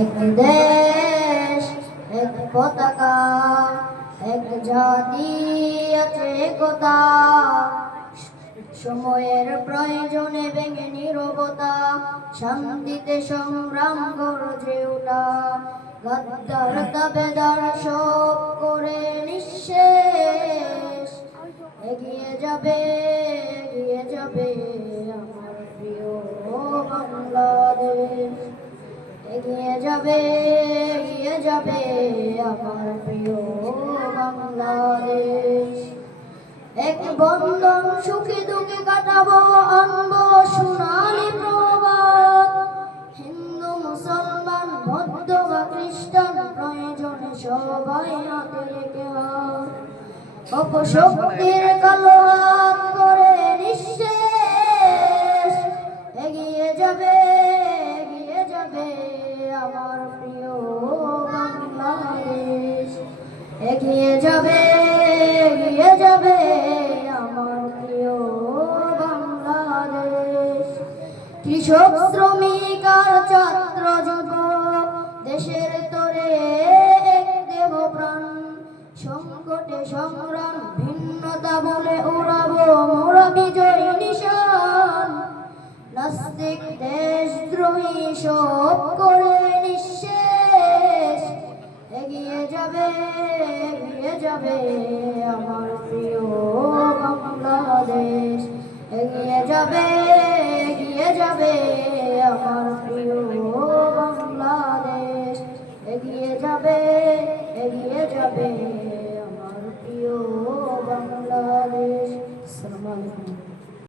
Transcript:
এক দেশ, এক পতাকা, এক জাতি আছে একতা। সময়ের প্রয়োজনে ভেঙে নীরবতা, শান্তিতে সংগ্রাম গর্জে ওঠা। গাদ্দার দাবেদার সব করে নিঃশেষ। এগিয়ে যাবে, এগিয়ে যাবে আমার প্রিয় বাংলাদেশ। এগিয়ে যাবে, এগিয়ে যাবে আমার প্রিয় বাংলাদেশ। এক বন্ধন সুখে দুঃখে কাটাবো, আনবো সোনালি প্রভাত। হিন্দু মুসলমান বৌদ্ধ বা খ্রিস্টান প্রয়োজনে সবাই হাতে রেখে হাত। অপশক্তির কালো হাত করে নিঃশেষ। এগিয়ে যাবে, এগিয়ে যাবে আমার প্রিয় বাংলাদেশ। এগিয়ে যাবে, এগিয়ে যাবে আমার প্রিয় বাংলাদেশ। কৃষক শ্রমিক আর ছাত্র যুবক দেশের তরে এক দেহ প্রাণ। সংকটে সংগ্রাম ভিন্নতা বলে উড়াবো মোরা বিজয় নিশান। নাস্তিক দেশদ্রোহী সব করে নিঃশেষ। এগিয়ে যাবে, এগিয়ে যাবে আমার প্রিয় বাংলাদেশ। এগিয়ে যাবে, এগিয়ে যাবে আমার প্রিয় বাংলাদেশ। এগিয়ে যাবে, এগিয়ে যাবে।